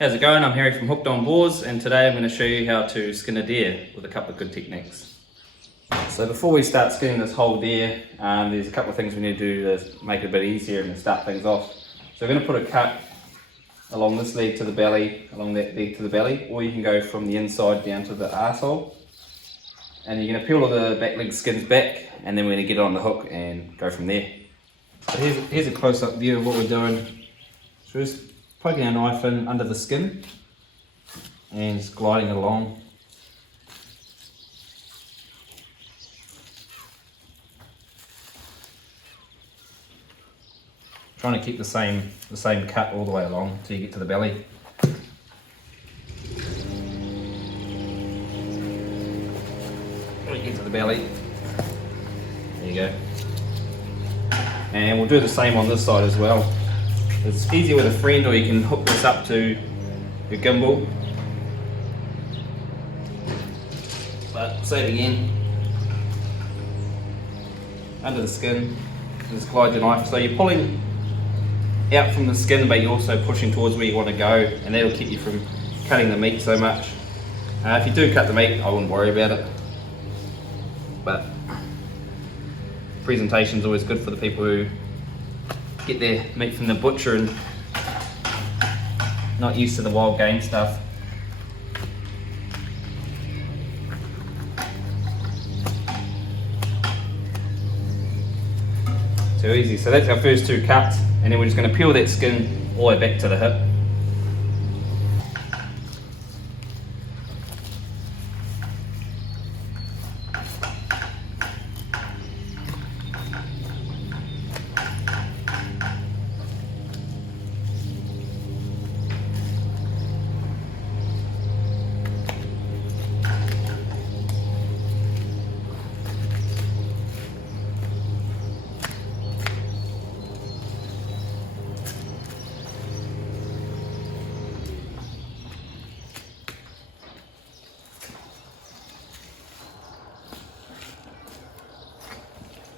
How's it going? I'm Harry from Hooked On Boars, and today I'm going to show you how to skin a deer with a couple of good techniques. So before we start skinning this whole deer, there's a couple of things we need to do to make it a bit easier and to start things off. So we're going to put a cut along this leg to the belly, along that leg to the belly, or you can go from the inside down to the arsehole. And you're going to peel all the back leg skins back, and then we're going to get it on the hook and go from there. So here's a close-up view of what we're doing. So we're just poking our knife in under the skin and just gliding it along. Trying to keep the same cut all the way along until you get to the belly. When you get to the belly, there you go. And we'll do the same on this side as well. It's easier with a friend, or you can hook this up to your gimbal. But say it again. Under the skin, just glide your knife. So you're pulling out from the skin, but you're also pushing towards where you want to go, and that'll keep you from cutting the meat so much. If you do cut the meat, I wouldn't worry about it. But presentation is always good for the people who get their meat from the butcher and not used to the wild game stuff. Too easy. So that's our first two cuts, and then we're just going to peel that skin all the way back to the hip.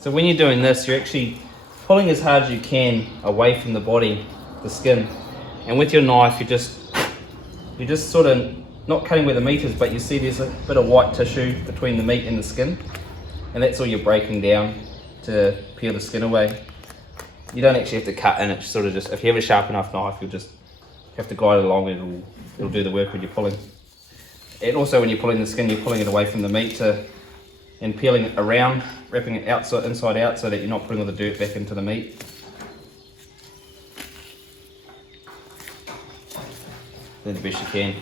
So when you're doing this, you're actually pulling as hard as you can away from the body, the skin. And with your knife, you're just sort of not cutting where the meat is, but you see there's a bit of white tissue between the meat and the skin. And that's all you're breaking down to peel the skin away. You don't actually have to cut in, it's sort of just, if you have a sharp enough knife, you'll just have to glide it along, and it'll do the work when you're pulling. And also when you're pulling the skin, you're pulling it away from the meat and peeling it around, wrapping it outside, inside out, so that you're not putting all the dirt back into the meat. Do the best you can.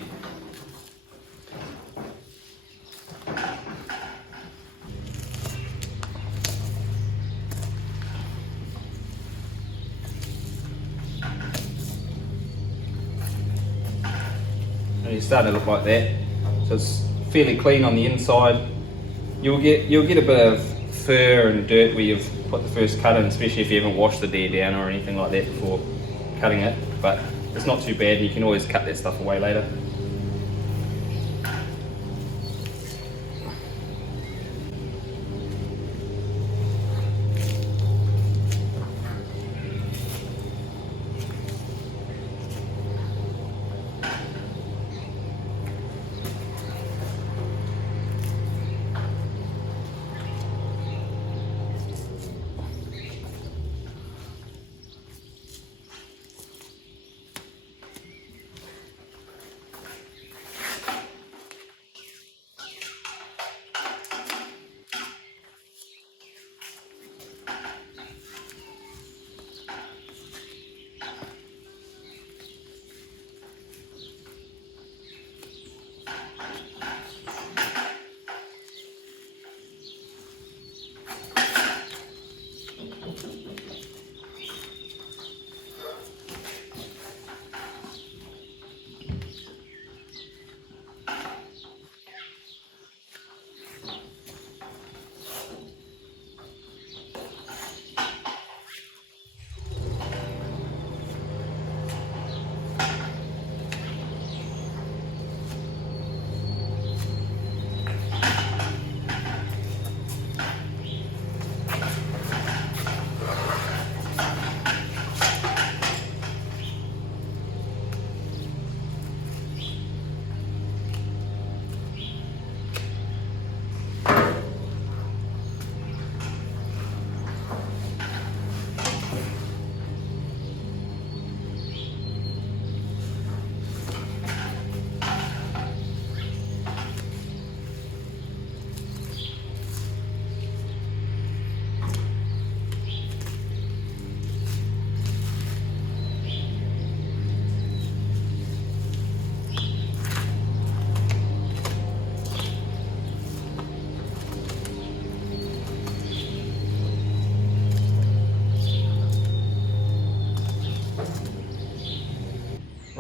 And it's starting to look like that. So it's fairly clean on the inside. You'll get a bit of fur and dirt where you've put the first cut in, especially if you haven't washed the deer down or anything like that before cutting it. But it's not too bad, and you can always cut that stuff away later.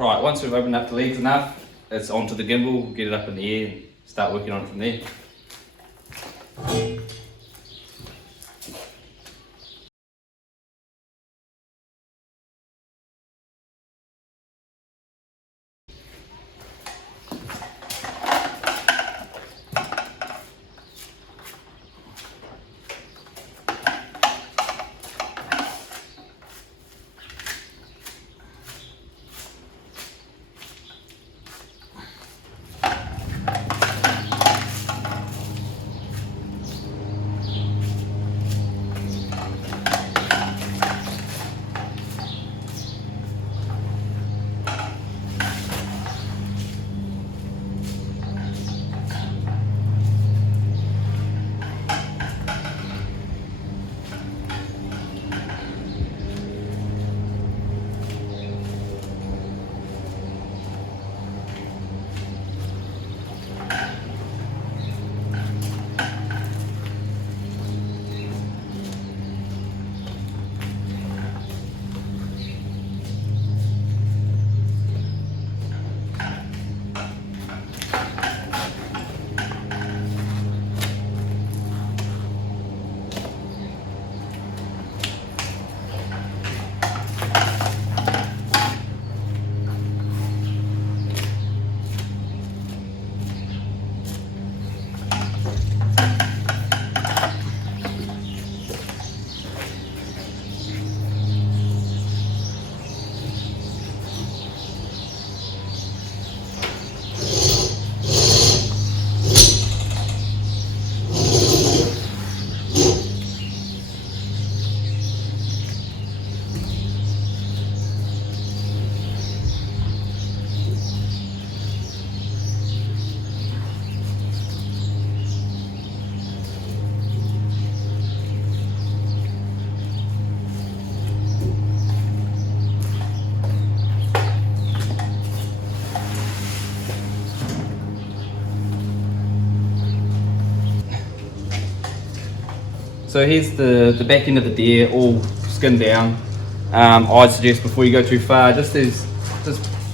Right, once we've opened up the legs enough, it's onto the gimbal, get it up in the air and start working on it from there. So here's the back end of the deer, all skinned down. I'd suggest before you go too far, just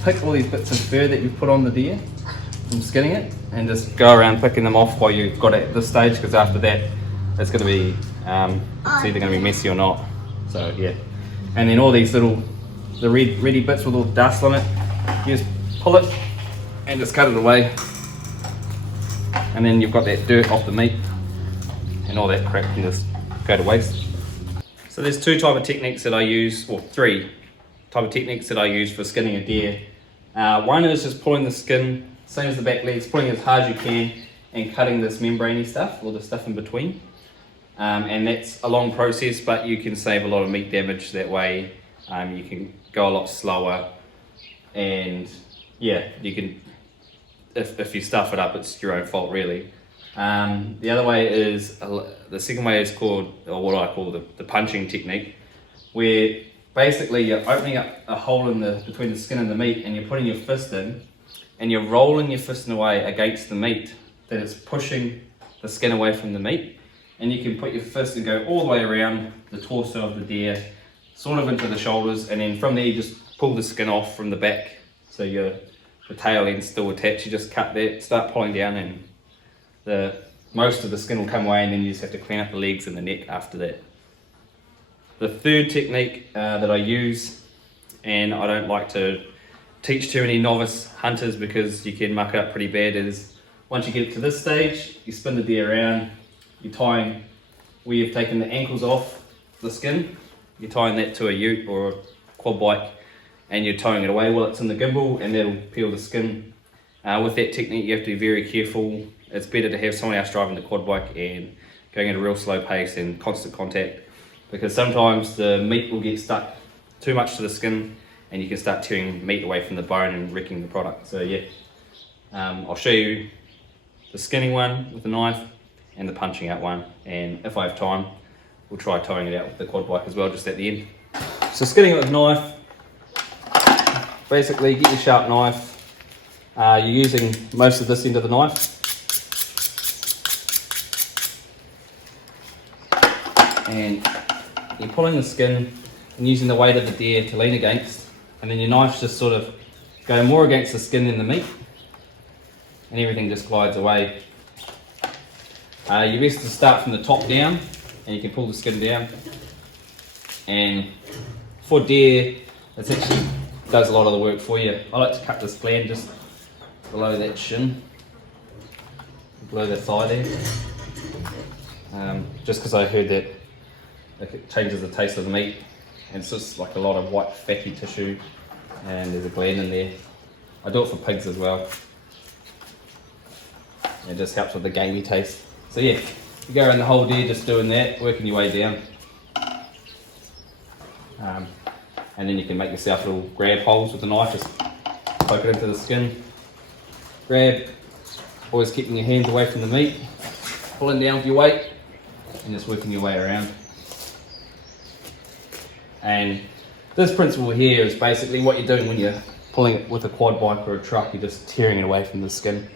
pick all these bits of fur that you've put on the deer from skinning it, and just go around picking them off while you've got it at this stage, because after that it's going to be it's either going to be messy or not. So yeah, and then all these the ready bits with all the dust on it, you just pull it and just cut it away, and then you've got that dirt off the meat, and all that crap can just go to waste. So there's two type of techniques that I use, or three type of techniques that I use for skinning a deer. One is just pulling the skin, same as the back legs, pulling as hard as you can and cutting this membraney stuff, or the stuff in between. And that's a long process, but you can save a lot of meat damage that way. You can go a lot slower, and yeah, you can, if you stuff it up, it's your own fault really. The other way is, the second way is called, or what I call the punching technique, where basically you're opening up a hole in between the skin and the meat, and you're putting your fist in, and you're rolling your fist in a way against the meat that it's pushing the skin away from the meat. And you can put your fist and go all the way around the torso of the deer, sort of into the shoulders, and then from there you just pull the skin off from the back, so the tail end's still attached. You just cut that, start pulling down, and most of the skin will come away, and then you just have to clean up the legs and the neck after that. The third technique that I use, and I don't like to teach too many novice hunters because you can muck up pretty bad, is once you get to this stage, you spin the deer around, you're tying where you've taken the ankles off the skin, you're tying that to a ute or a quad bike, and you're towing it away while it's in the gimbal, and that'll peel the skin. With that technique you have to be very careful. It's better to have someone else driving the quad bike and going at a real slow pace and constant contact, because sometimes the meat will get stuck too much to the skin and you can start tearing meat away from the bone and wrecking the product. So yeah, I'll show you the skinning one with the knife and the punching out one, and if I have time we'll try towing it out with the quad bike as well, just at the end. So skinning it with a knife, basically get your sharp knife. You're using most of this end of the knife, and you're pulling the skin and using the weight of the deer to lean against, and then your knife's just sort of go more against the skin than the meat, and everything just glides away. You're best to start from the top down, and you can pull the skin down. And for deer, it actually does a lot of the work for you. I like to cut this gland just below that shin, below the thigh there, just because I heard that it changes the taste of the meat, and it's just like a lot of white fatty tissue, and there's a gland in there. I do it for pigs as well. It just helps with the gamey taste. So yeah, you go around the whole deer just doing that, working your way down. And then you can make yourself little grab holes with the knife, just poke it into the skin. Grab, always keeping your hands away from the meat, pulling down with your weight, and just working your way around. And this principle here is basically what you're doing when you're pulling it with a quad bike or a truck. You're just tearing it away from the skin,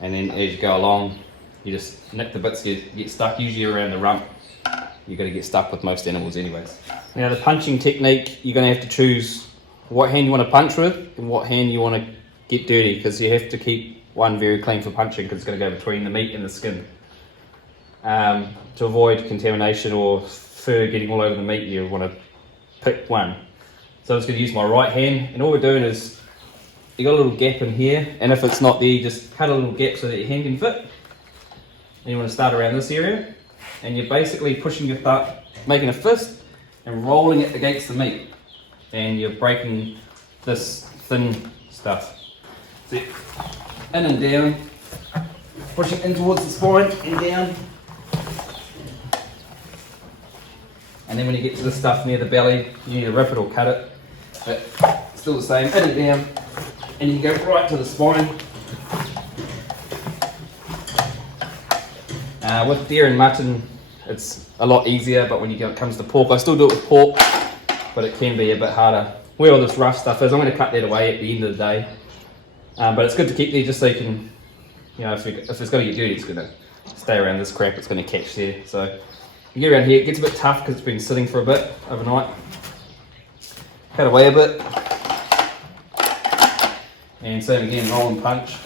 and then as you go along, you just nick the bits you get stuck, usually around the rump. You're going to get stuck with most animals anyways. Now the punching technique, you're going to have to choose what hand you want to punch with and what hand you want to get dirty, because you have to keep one very clean for punching, because it's going to go between the meat and the skin. To avoid contamination or fur getting all over the meat, you want to pick one. So I'm just going to use my right hand, and all we're doing is, you got a little gap in here, and if it's not there, you just cut a little gap so that your hand can fit. And you want to start around this area, and you're basically pushing your thumb, making a fist, and rolling it against the meat, and you're breaking this thin stuff. So in and down, pushing in towards the spine and down. And then when you get to the stuff near the belly, you need to rip it or cut it, but still the same, in and down, and you can go right to the spine. With deer and mutton, it's a lot easier, but when it comes to pork, I still do it with pork, but it can be a bit harder. Where all this rough stuff is, I'm going to cut that away at the end of the day. But it's good to keep there just so you can, if it's going to get dirty, it's going to stay around this crap, it's going to catch there. So you get around here, it gets a bit tough because it's been sitting for a bit overnight. Cut away a bit. And same again, roll and punch.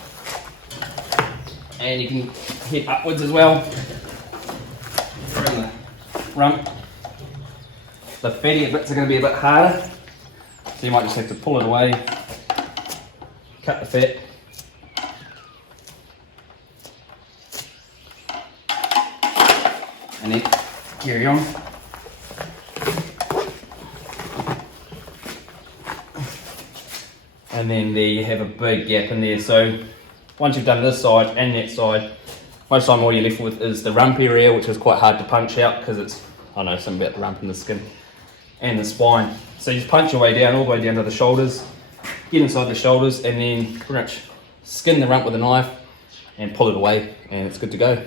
And you can hit upwards as well. From the rump. The fatty bits are going to be a bit harder, so you might just have to pull it away, cut the fat. And then carry on. And then there you have a big gap in there. So once you've done this side and that side, most of the time all you're left with is the rump area, which is quite hard to punch out because it's, I know, something about the rump and the skin and the spine. So you just punch your way down, all the way down to the shoulders, get inside the shoulders, and then pretty much skin the rump with a knife and pull it away, and it's good to go.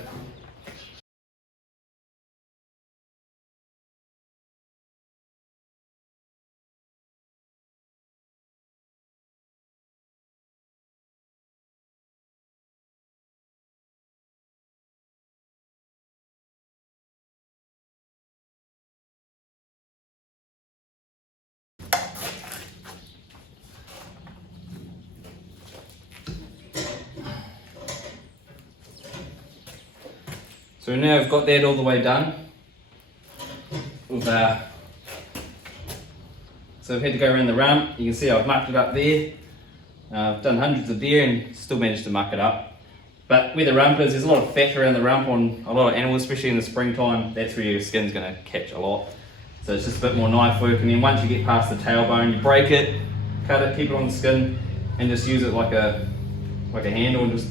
So now I've got that all the way done. So I've had to go around the rump. You can see I've mucked it up there. I've done hundreds of deer and still managed to muck it up. But where the rump is, there's a lot of fat around the rump on a lot of animals, especially in the springtime. That's where your skin's going to catch a lot. So it's just a bit more knife work, and then once you get past the tailbone, you break it, cut it, keep it on the skin, and just use it like a handle, and just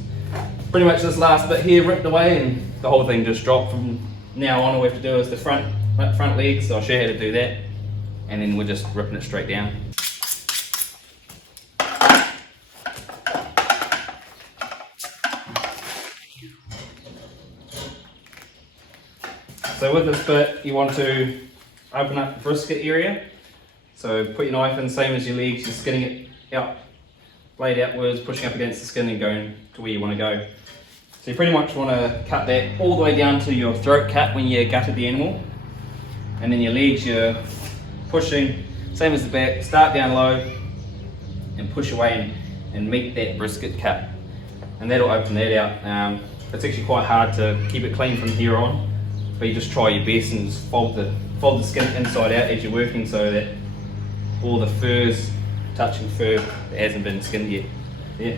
pretty much this last bit here ripped away, and the whole thing just dropped. From now on, all we have to do is the front legs, so I'll show you how to do that, and then we're just ripping it straight down. So with this bit, you want to open up the brisket area. So put your knife in, same as your legs, you're skinning it out, blade outwards, pushing up against the skin and going to where you want to go. So you pretty much want to cut that all the way down to your throat cut when you gutted the animal. And then your legs, you're pushing, same as the back, start down low and push away and meet that brisket cut. And that'll open that out. It's actually quite hard to keep it clean from here on, but you just try your best and just fold the skin inside out as you're working so that all the fur's touching fur that hasn't been skinned yet. Yeah.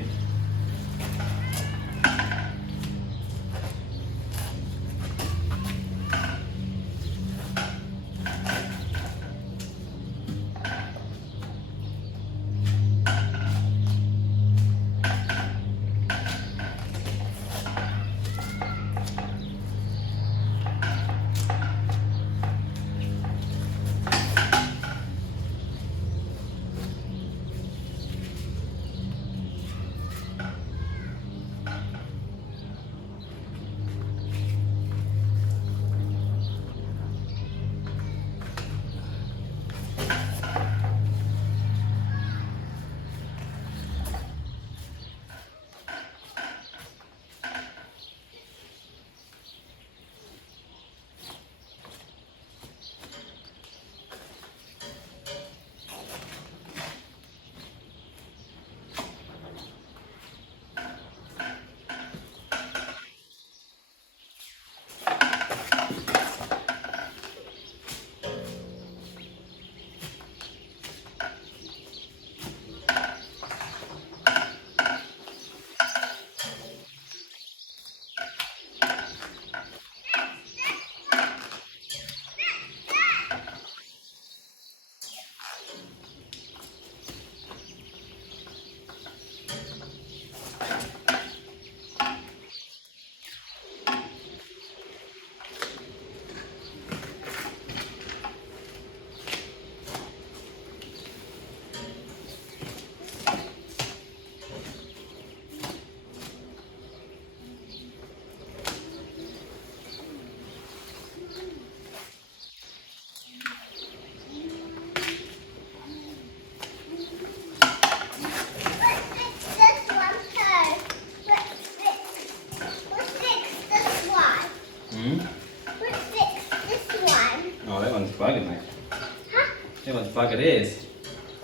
Bugging me. Huh? That one's buggered ears.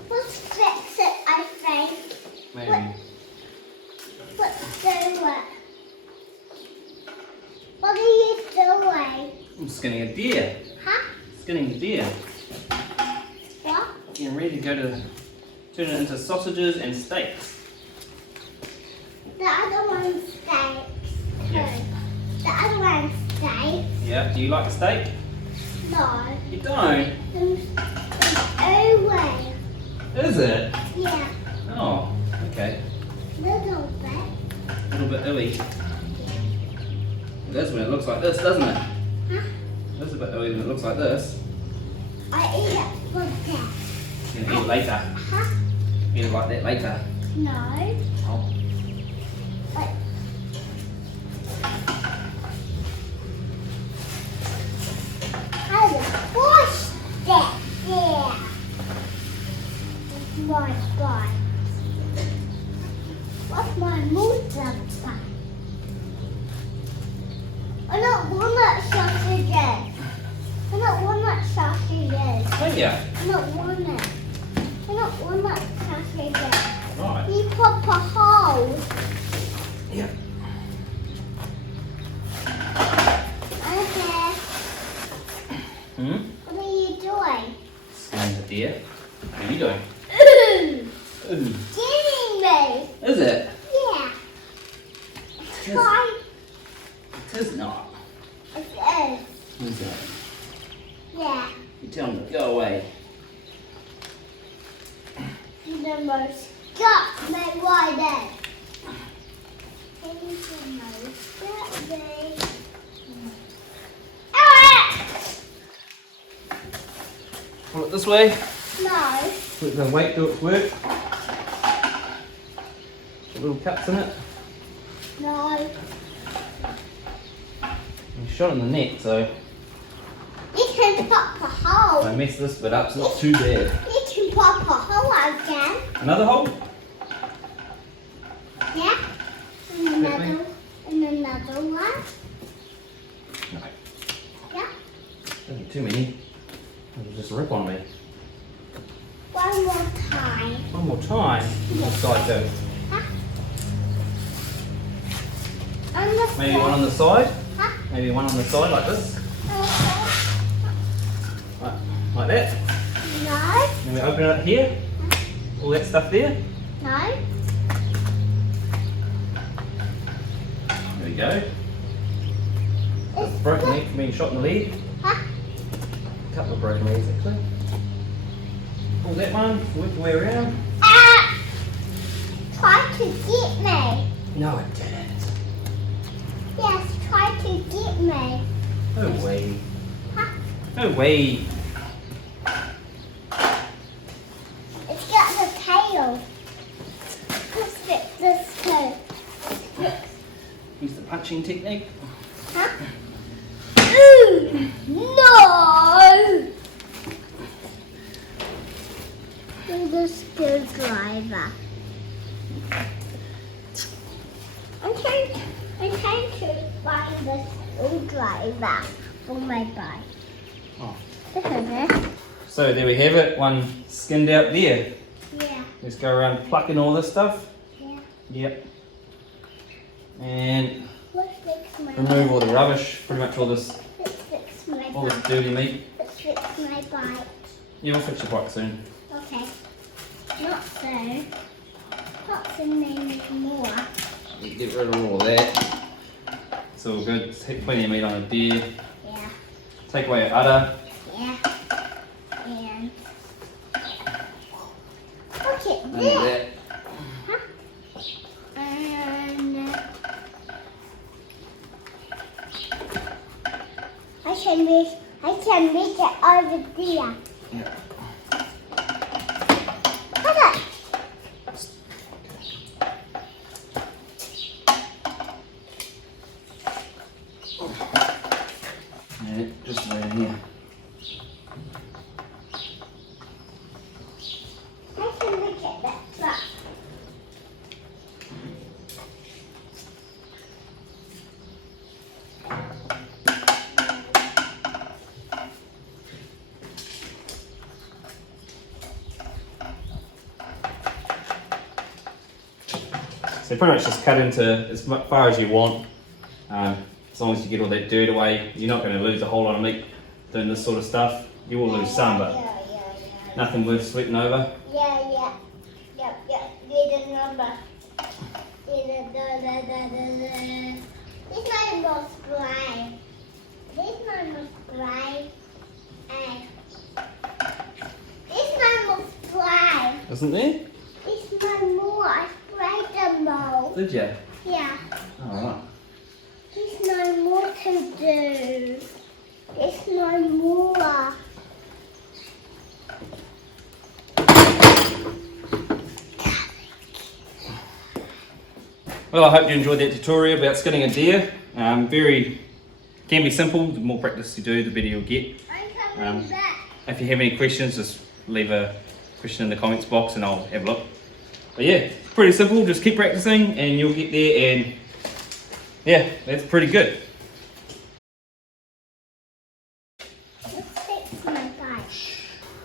Let's fix it, I think. Maybe. Let's do it. What are you doing? I'm skinning a deer. Huh? Skinning a deer. What? Getting ready to go to turn it into sausages and steaks. The other one's steaks. Yeah. The other one's steaks. Yeah. Do you like a steak? No. You don't? Anyway. Is it? Yeah. Oh, okay. Little bit. A little bit ooey. That's when it looks like this, doesn't it? Huh? That's a bit ooey when it looks like this. I eat it for that. You're gonna eat it later. Huh? Eat it like that later. No. Oh. But I wash that there. My butt. What's my mood sometimes? I don't want that sausages. I don't want that sausages. Oh yeah. I don't want it. I don't want that sausages. Right. You pop a hole. Yeah. Okay. Hmm? What are you doing? Skinning the deer. What are you doing? Ooh! Ooh. Kidding me? Is it? Yeah. It is. Try. It is not. It is. Is it? Yeah. You tell him to go away. You almost got me right there. You almost got me. Ah! Pull it this way. No. Let the weight do its work. Put little cuts in it. No. You shot in the neck, so You can pop a hole. I messed this bit up. It's not too bad. You can pop a hole again. Another hole? Yeah. And another one. No. Yeah. Don't be too many. It'll just rip on me. One more time. One more time. This side too. Maybe one on the side. Huh? Maybe one on the side like this. Like that. No. And we open it up here. All that stuff there. No. There we go. It's Broken leg from being shot in the leg. Huh? A couple of broken legs actually. Pull that one, work your way around. Try to get me. No, it didn't. Yes, try to get me. No way. Huh? No way. It's got the tail. Let's fix this too. Use the punching technique. Huh? Ooh, no! With the screwdriver. I'm trying to find the screwdriver for my bike. Oh. This is it. So there we have it, one skinned out there. Yeah, Let's go around plucking all this stuff. yeah. Yep. And Let's fix my remove all the rubbish, pretty much all this Let's fix my all this bike. dirty meat. Let's fix my bike. Yeah, we'll fix your bike soon. Okay. Not so. Not so many more. Get rid of all that. It's all good. Take plenty of meat on a deer. Yeah, Take away your udder. yeah. And look at Undo this. that. And I can reach it over there. Yeah. Look at it. And just right in here. I can reach it that far. So pretty much just cut into as far as you want. As long as you get all that dirt away, you're not going to lose a whole lot of meat doing this sort of stuff. You will lose some, but Yeah. nothing worth sweating over. Yeah. There's a number. This one was gray. This one was gray. And this one was gray. Isn't there? This one more. I sprayed them all. Did you? Yeah. Alright. There's no more to do. There's no more. Well, I hope you enjoyed that tutorial about skinning a deer. Can be simple. The more practice you do, the better you'll get. I'm coming back. If you have any questions, just leave a question in the comments box and I'll have a look. But yeah, it's pretty simple. Just keep practicing and you'll get there, and yeah, that's pretty good. Let's fix my bike.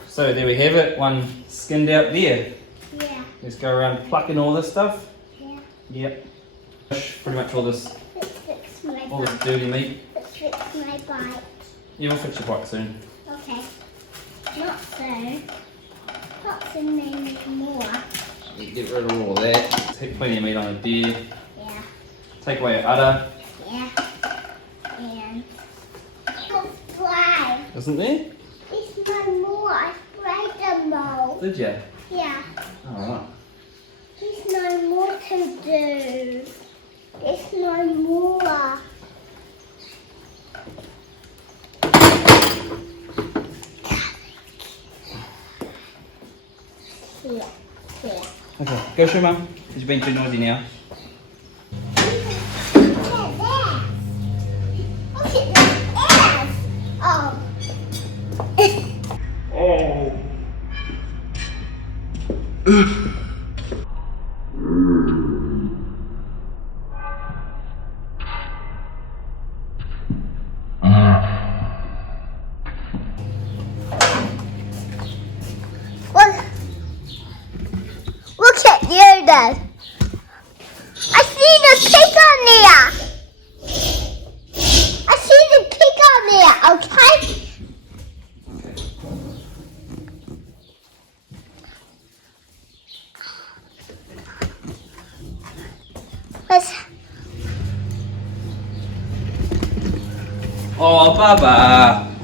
So there we have it, one skinned out there. Yeah, Let's go around plucking all this stuff. yeah. Yep. Pretty much all this Let's fix my all this bike. dirty meat. Let's fix my bike. Yeah, we'll fix your bike soon. Okay. Not so. Not so many more. Get rid of all that. Take plenty of meat on a deer. Yeah, Take away your udder. yeah. And fly. Isn't there? There's no more. I sprayed them all. Did you? Yeah. Alright. There's no more to do. There's no more. Yeah. Okay, go show Mum. She's been too noisy now. Look at that. Look at this ass. Oh. Oh. Look at you, Dad. I see the pig on there. Oh, Baba.